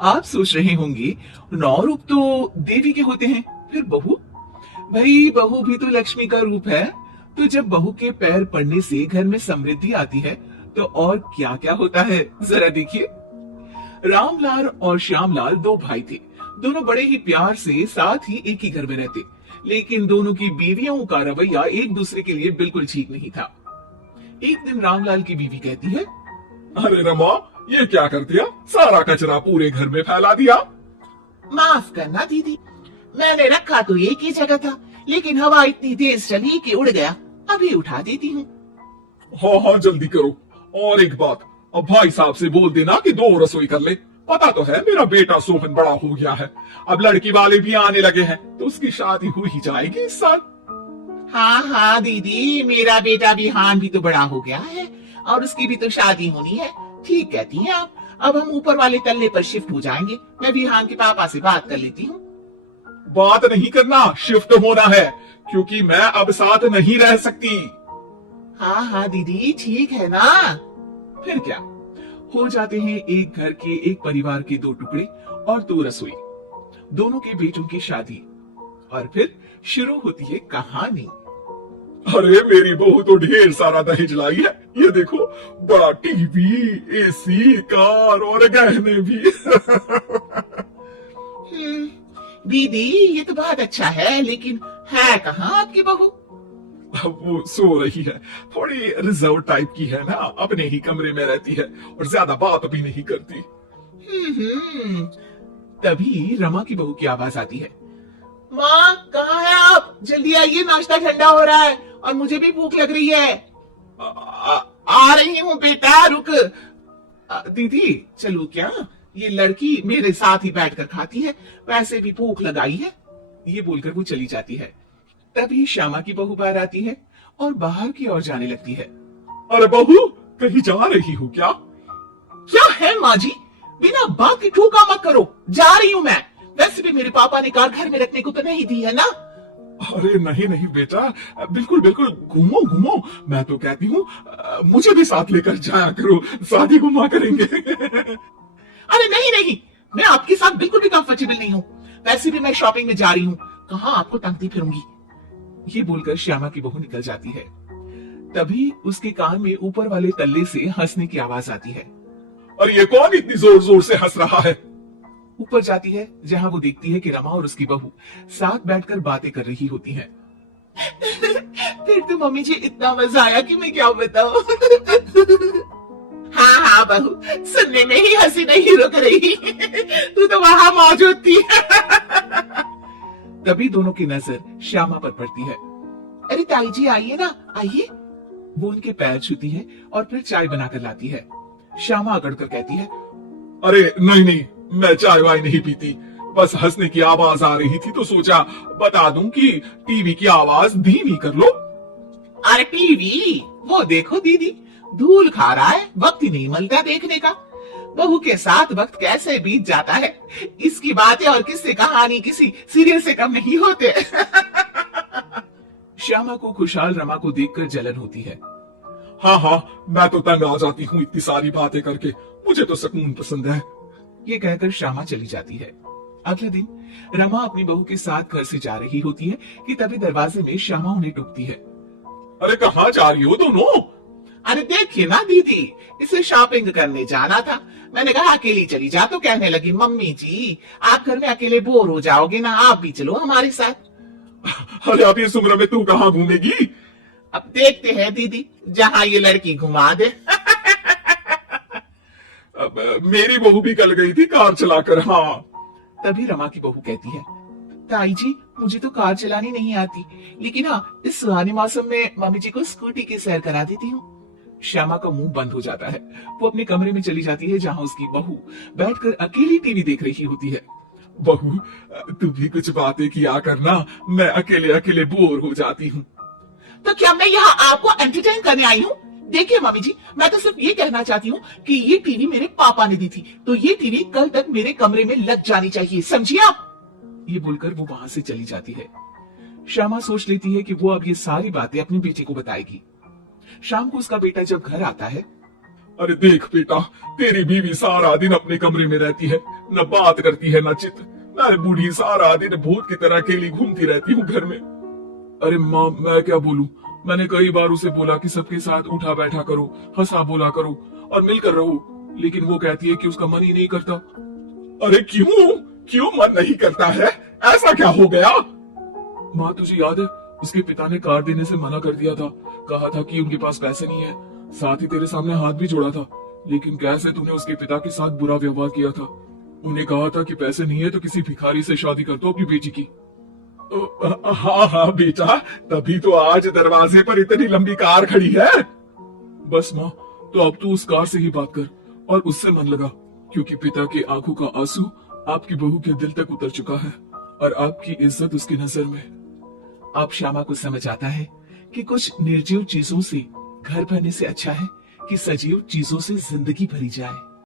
आप सोच रहे होंगे 9 रूप तो देवी के होते हैं, फिर बहू? भाई बहू भी तो लक्ष्मी का रूप है। तो जब बहू के पैर पड़ने से घर में समृद्धि आती है तो और क्या क्या होता है, जरा देखिए। रामलाल और श्यामलाल दो भाई थे। दोनों बड़े ही प्यार से साथ ही एक ही घर में रहते, लेकिन दोनों की बीवियों का रवैया एक दूसरे के लिए बिल्कुल ठीक नहीं था। एक दिन रामलाल की बीवी कहती है, अरे रमा, ये क्या कर दिया? सारा कचरा पूरे घर में फैला दिया। माफ करना दीदी, मैंने रखा तो एक ही जगह था, लेकिन हवा इतनी तेज चली कि उड़ गया। अभी उठा देती हूँ। हाँ हाँ, जल्दी करो। और एक बात, अब भाई साहब से बोल देना कि 2 रसोई कर ले। पता तो है मेरा बेटा सोहन बड़ा हो गया है, अब लड़की वाले भी आने लगे हैं, तो उसकी शादी हो ही जाएगी इस साल। हाँ हाँ दीदी, मेरा बेटा विहान भी तो बड़ा हो गया है और उसकी भी तो शादी होनी है। ठीक कहती हैं आप। अब हम ऊपर वाले तल्ले पर शिफ्ट हो जाएंगे। मैं विहान के पापा से बात कर लेती हूँ। बात नहीं करना, शिफ्ट होना है, क्योंकि मैं अब साथ नहीं रह सकती। हाँ हाँ दीदी, ठीक है ना। फिर क्या, हो जाते हैं एक घर के, एक परिवार के 2 टुकड़े और 2 रसोई, दोनों के बेटों की शादी। और फिर शुरू होती है कहानी। अरे मेरी बहू तो ढेर सारा दहेज लाई है, ये देखो, बड़ा टीवी, एसी, कार और गहने भी। दीदी ये तो बहुत अच्छा है, लेकिन है कहाँ आपकी बहू? अब वो सो रही है, थोड़ी रिजर्व टाइप की है ना, अपने ही कमरे में रहती है और ज्यादा बात भी नहीं करती। तभी रमा की बहू की आवाज आती है, माँ कहाँ है आप? जल्दी आइए, नाश्ता ठंडा हो रहा है और मुझे भी भूख लग रही है। आ रही हूँ बेटा, रुक। दीदी चलू क्या? ये लड़की मेरे साथ ही बैठकर खाती है, वैसे भी भूख लगाई है। ये बोलकर वो चली जाती है। तभी श्यामा की बहू बाहर आती है और बाहर की ओर जाने लगती है। अरे बहू, कहीं जा रही हो क्या? क्या है माँ जी, बिना बात की ठोका मत करो, जा रही हूँ मैं। वैसे भी मेरे पापा ने कार घर में रखने को तो नहीं दी है ना। अरे नहीं नहीं बेटा, बिल्कुल बिल्कुल, घूमो घूमो। मैं तो कहती हूँ मुझे भी साथ लेकर जाया करो, शादी घुमा करेंगे। अरे नहीं नहीं, मैं आपके साथ बिल्कुल भी कंफर्टेबल नहीं हूँ। वैसे भी मैं शॉपिंग में जा रही हूँ, कहाँ आपको टांगती फिरूंगी। ये बोलकर श्यामा की बहू निकल जाती है। तभी उसके कान में ऊपर वाले तल्ले से हंसने की आवाज आती है। और ये कौन इतनी जोर जोर से हंस रहा है? ऊपर जाती है, जहां वो देखती है कि रमा और उसकी बहू साथ बैठकर बातें कर रही होती हैं। फिर तो मम्मी जी इतना मजा आया कि मैं क्या बताऊं। हाँ हाँ बहू, सुनने में ही हंसी नहीं रुक रही। तू तो वहां मौजूद थी। तभी दोनों की नजर श्यामा पर पड़ती है। अरे ताई जी आइए ना, आइए। वो उनके पैर छूती है और फिर चाय बनाकर लाती है। श्यामा अकड़कर कहती है, अरे नहीं नहीं, मैं चाय वाय नहीं पीती, बस हंसने की आवाज आ रही थी तो सोचा बता दूं कि टीवी की आवाज धीमी कर लो। अरे टीवी वो देखो दीदी, धूल खा रहा है, वक्त ही नहीं मिलता देखने का। बहू के साथ वक्त कैसे बीत जाता है, इसकी बातें और किस्से कहानी किसी सीरियल से कम नहीं होते। श्यामा को खुशहाल रमा को देखकर जलन होती है। हाँ हाँ, मैं तो तंग आ जाती हूँ इतनी सारी बातें करके, मुझे तो सुकून पसंद है। ये कहकर श्यामा चली जाती है। अगले दिन रमा अपनी बहू के साथ घर से जा रही होती है कि तभी दरवाजे में श्यामा उन्हें टूकती है। अरे कहाँ जा रही हो दोनों? अरे देखिए ना दीदी, इसे शॉपिंग करने जाना था। मैंने कहा अकेली चली जा, तो कहने लगी मम्मी जी आप घर में अकेले बोर हो जाओगे ना, आप भी चलो हमारे साथ। अरे अब इस उम्र में तू कहाँ घूमेगी? अब देखते हैं दीदी, जहाँ ये लड़की घुमा दे। मेरी बहू भी कल गई थी कार चलाकर। हाँ। तभी रमा की बहू कहती है, ताई जी मुझे तो कार चलानी नहीं आती, लेकिन हाँ इस सुहाने मौसम में मम्मी जी को स्कूटी की सैर करा देती हूँ। श्यामा का मुंह बंद हो जाता है। वो अपने कमरे में चली जाती है, जहाँ उसकी बहू बैठकर अकेली टीवी देख रही होती है। बहू, तू भी कुछ बातें किया करना, मैं अकेले अकेले बोर हो जाती हूँ। तो क्या मैं यहाँ आपको एंटरटेन करने आई हूँ? देखिए मम्मी जी, मैं तो सिर्फ ये कहना चाहती हूँ कि ये टीवी मेरे पापा ने दी थी, तो ये टीवी कल तक मेरे कमरे में लग जानी चाहिए, समझिए आप। ये बोलकर वो वहां से चली जाती है। श्यामा सोच लेती है कि वो अब ये सारी बातें अपने बेटे को बताएगी। शाम को उसका बेटा जब घर आता है। अरे देख बेटा, तेरी बीवी सारा दिन अपने कमरे में रहती है, न बात करती है न चित। मैं बूढ़ी सारा दिन भूत की तरह अकेली घूमती रहती हूँ घर में। अरे माँ, मैं क्या बोलूं? मैंने कई बार उसे बोला कि सबके साथ उठा बैठा करो, हंसा बोला करो और मिलकर रहो, लेकिन वो कहती है कि उसका मन ही नहीं करता। अरे क्यों क्यों मन नहीं करता है? ऐसा क्या हो गया? माँ, तुझे याद है उसके पिता ने कार देने से मना कर दिया था, कहा था कि उनके पास पैसे नहीं है, साथ ही तेरे सामने हाथ भी जोड़ा था, लेकिन कैसे तूने उसके पिता के साथ बुरा व्यवहार किया था। उन्हें कहा था कि पैसे नहीं है तो किसी भिखारी से शादी कर दो अपनी बेटी की। हाँ हाँ बेटा, तभी तो आज दरवाजे पर इतनी लंबी कार खड़ी है। बस माँ, तो अब तू उस कार से ही बात कर और उससे मन लगा, क्योंकि पिता की आंखों का आंसू आपकी बहू के दिल तक उतर चुका है और आपकी इज्जत उसकी नजर में। अब श्यामा को समझ आता है कि कुछ निर्जीव चीजों से घर भरने से अच्छा है कि सजीव चीजों से जिंदगी भरी जाए।